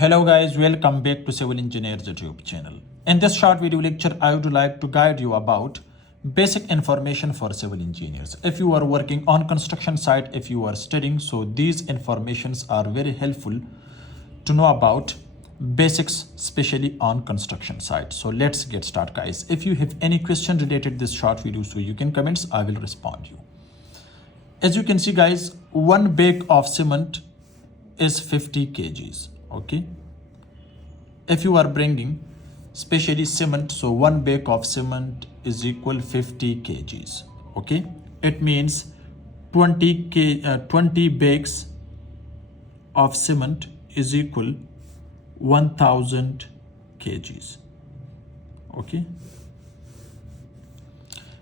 Hello guys, welcome back to Civil Engineers YouTube channel. In this short video lecture, I would like to guide you about basic information for civil engineers. If you are working on construction site, if you are studying, so these informations are very helpful to know about basics, especially on construction site. So let's get started guys. If you have any question related to this short video, so you can comments, I will respond you. As you can see guys, one bag of cement is 50 kgs. Okay, if you are bringing especially cement, so one bag of cement is equal 50 kgs. Okay, it means 20 bags of cement is equal 1000 kgs. Okay,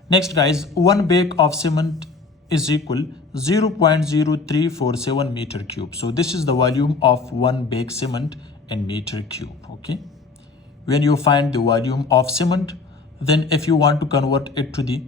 next guys, one bag of cement is equal 0.0347 meter cube. So this is the volume of one bag cement in meter cube. Okay, when you find the volume of cement, then if you want to convert it to the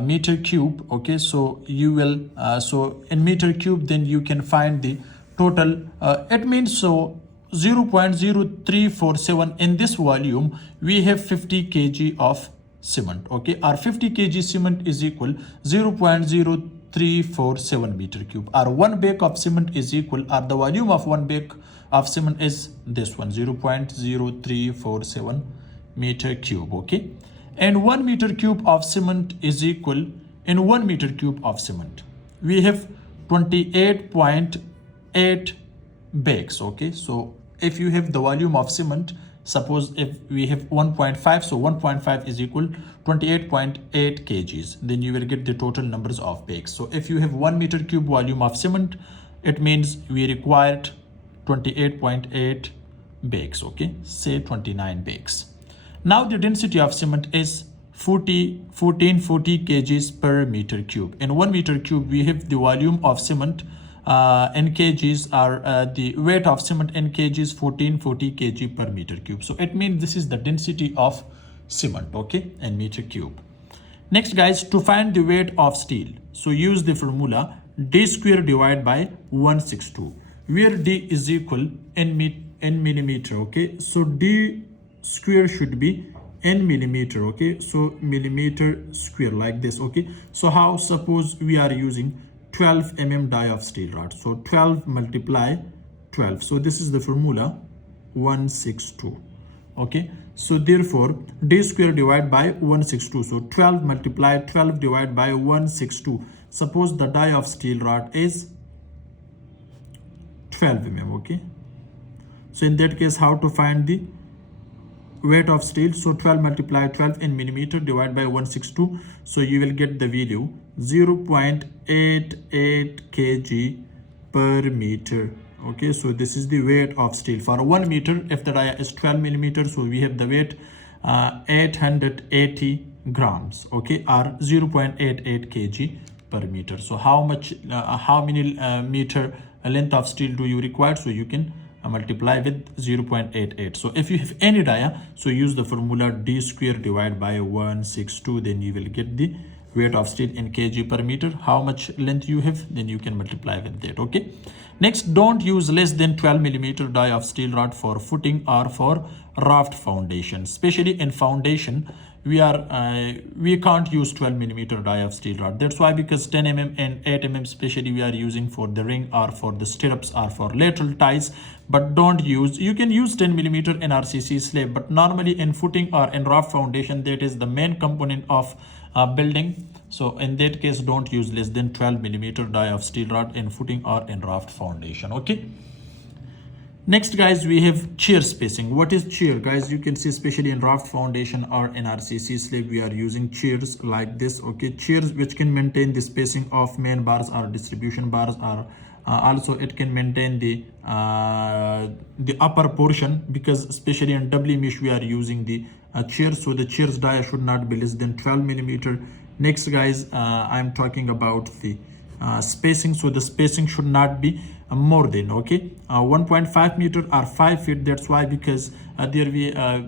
meter cube, okay, so you will so in meter cube, then you can find the total. It means so 0.0347 in this volume we have 50 kg of cement. Okay, our 50 kg cement is equal 0.0347 meter cube. Our one bag of cement is equal, or the volume of one bag of cement is this one, 0.0347 meter cube. Okay, and 1 meter cube of cement is equal, in 1 meter cube of cement we have 28.8 bags. Okay, so if you have the volume of cement, suppose if we have 1.5, so 1.5 is equal 28.8 kgs, then you will get the total numbers of bags. So if you have 1 meter cube volume of cement, it means we required 28.8 bags. Okay, say 29 bags. Now the density of cement is 1440 kgs per meter cube. In 1 meter cube we have the volume of cement in kgs, are the weight of cement in kgs 1440 kg per meter cube. So it means this is the density of cement, okay, in meter cube. Next guys, to find the weight of steel, so use the formula d square divided by 162, where d is equal in millimeter. Okay, so d square should be in millimeter. Okay, so millimeter square like this. Okay, so how, suppose we are using 12 mm die of steel rod, so 12 multiply 12, so this is the formula 162. Okay, so therefore d square divided by 162, so 12 multiply 12 divided by 162. Suppose the die of steel rod is 12 mm. Okay, so in that case, how to find the weight of steel? So 12 multiply 12 in millimeter divided by 162, so you will get the value 0.88 kg per meter. Okay, so this is the weight of steel for 1 meter. If the dia is 12 millimeter, so we have the weight 880 grams. Okay, or 0.88 kg per meter. So how many meter length of steel do you require? So you can multiply with 0.88. So if you have any dia, so use the formula d square divided by 162, then you will get the weight of steel in kg per meter. How much length you have, then you can multiply with that. Okay, next, don't use less than 12 millimeter die of steel rod for footing or for raft foundation. Especially in foundation, we can't use 12 millimeter die of steel rod. That's why, because 10 mm and 8 mm especially we are using for the ring or for the stirrups or for lateral ties. But don't use, you can use 10 millimeter in RCC slab, but normally in footing or in raft foundation, that is the main component of building. So in that case, don't use less than 12 millimeter die of steel rod in footing or in raft foundation. Okay, next guys, we have chair spacing. What is chair guys? You can see especially in raft foundation or in RCC slab, we are using chairs like this. Okay, chairs which can maintain the spacing of main bars or distribution bars, or also it can maintain the upper portion, because especially in doubly mesh we are using the chair. So the chair's dia should not be less than 12 millimeter. Next guys, I'm talking about the spacing. So the spacing should not be more than, okay, 1.5 meter or 5 feet. That's why, because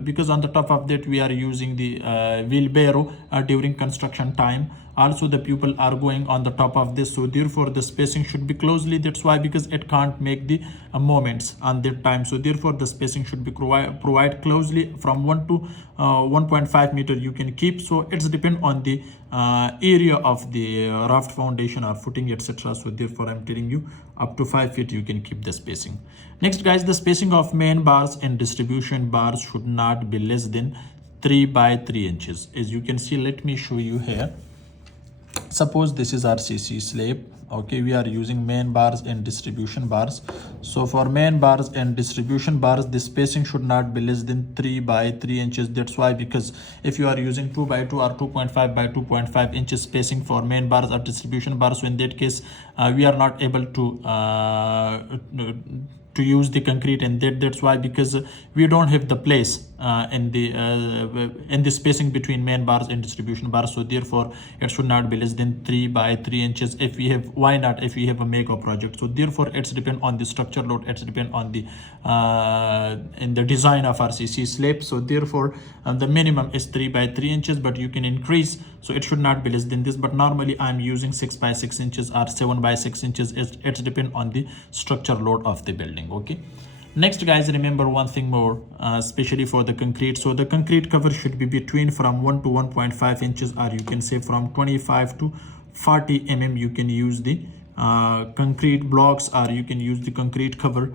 because on the top of that we are using the wheelbarrow during construction time. Also the people are going on the top of this, so therefore the spacing should be closely. That's why, because it can't make the moments on that time, so therefore the spacing should be provide closely. From 1 to 1.5 meter you can keep. So it's depend on the area of the raft foundation or footing, etc. So therefore I'm telling you up to 5 feet you can keep the spacing. Next guys, the spacing of main bars and distribution bars should not be less than 3 by 3 inches. As you can see, let me show you here. Suppose this is RCC slab, okay, we are using main bars and distribution bars. So for main bars and distribution bars, the spacing should not be less than 3 by 3 inches. That's why, because if you are using 2 by 2 or 2.5 by 2.5 inches spacing for main bars or distribution bars, so in that case we are not able to use the concrete, and that's why, because we don't have the place in the spacing between main bars and distribution bars. So therefore it should not be less than 3 by 3 inches. If we have, why not, if we have a mega project? So therefore it's depend on the structure load, it's depend on the in the design of RCC slab. So therefore the minimum is 3 by 3 inches, but you can increase, so it should not be less than this. But normally I'm using 6 by 6 inches or 7 by 6 inches. It's depend on the structure load of the building. Okay, next guys, remember one thing more, especially for the concrete. So the concrete cover should be between from 1 to 1.5 inches, or you can say from 25 to 40 mm. You can use the concrete blocks, or you can use the concrete cover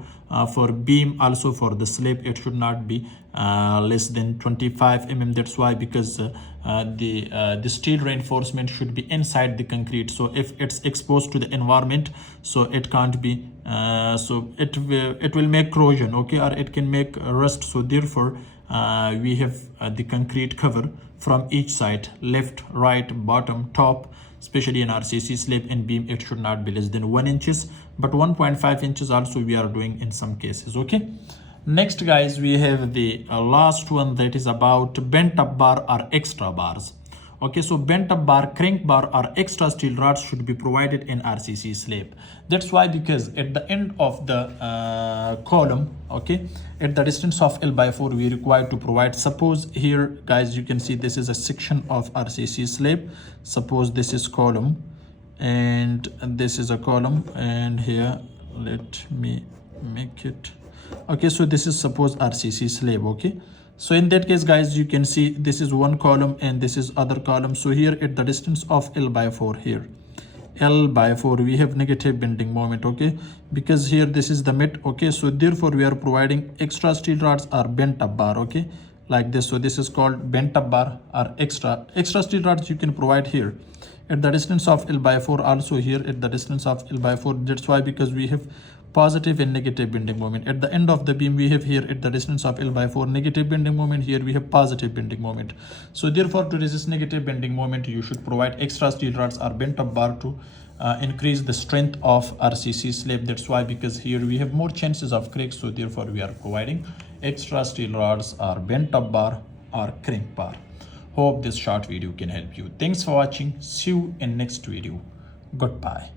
for beam. Also for the slab, it should not be less than 25 mm. That's why, because the steel reinforcement should be inside the concrete. So if it's exposed to the environment, so it can't be so it will make corrosion, okay, or it can make rust. So therefore we have the concrete cover from each side, left, right, bottom, top. Especially in RCC slab and beam, it should not be less than 1 inches, but 1.5 inches also we are doing in some cases. Okay, next guys, we have the last one, that is about bent up bar or extra bars. Okay, so bent up bar, crank bar or extra steel rods should be provided in RCC slab. That's why, because at the end of the column, okay, at the distance of L by 4 we require to provide. Suppose here guys, you can see this is a section of RCC slab. Suppose this is column and this is a column, and here let me make it, okay, so this is suppose RCC slab. Okay, so in that case guys, you can see this is one column and this is other column. So here at the distance of L by 4, here L by 4 we have negative bending moment, okay, because here this is the mid. Okay, so therefore we are providing extra steel rods or bent up bar, okay, like this. So this is called bent up bar or extra steel rods. You can provide here at the distance of L by 4, also here at the distance of L by 4. That's why, because we have positive and negative bending moment. At the end of the beam we have here at the distance of L by 4 negative bending moment, here we have positive bending moment. So therefore to resist negative bending moment, you should provide extra steel rods or bent up bar to increase the strength of RCC slab. That's why, because here we have more chances of cracks. So therefore we are providing extra steel rods or bent up bar or crank bar. Hope this short video can help you. Thanks for watching. See you in next video. Goodbye.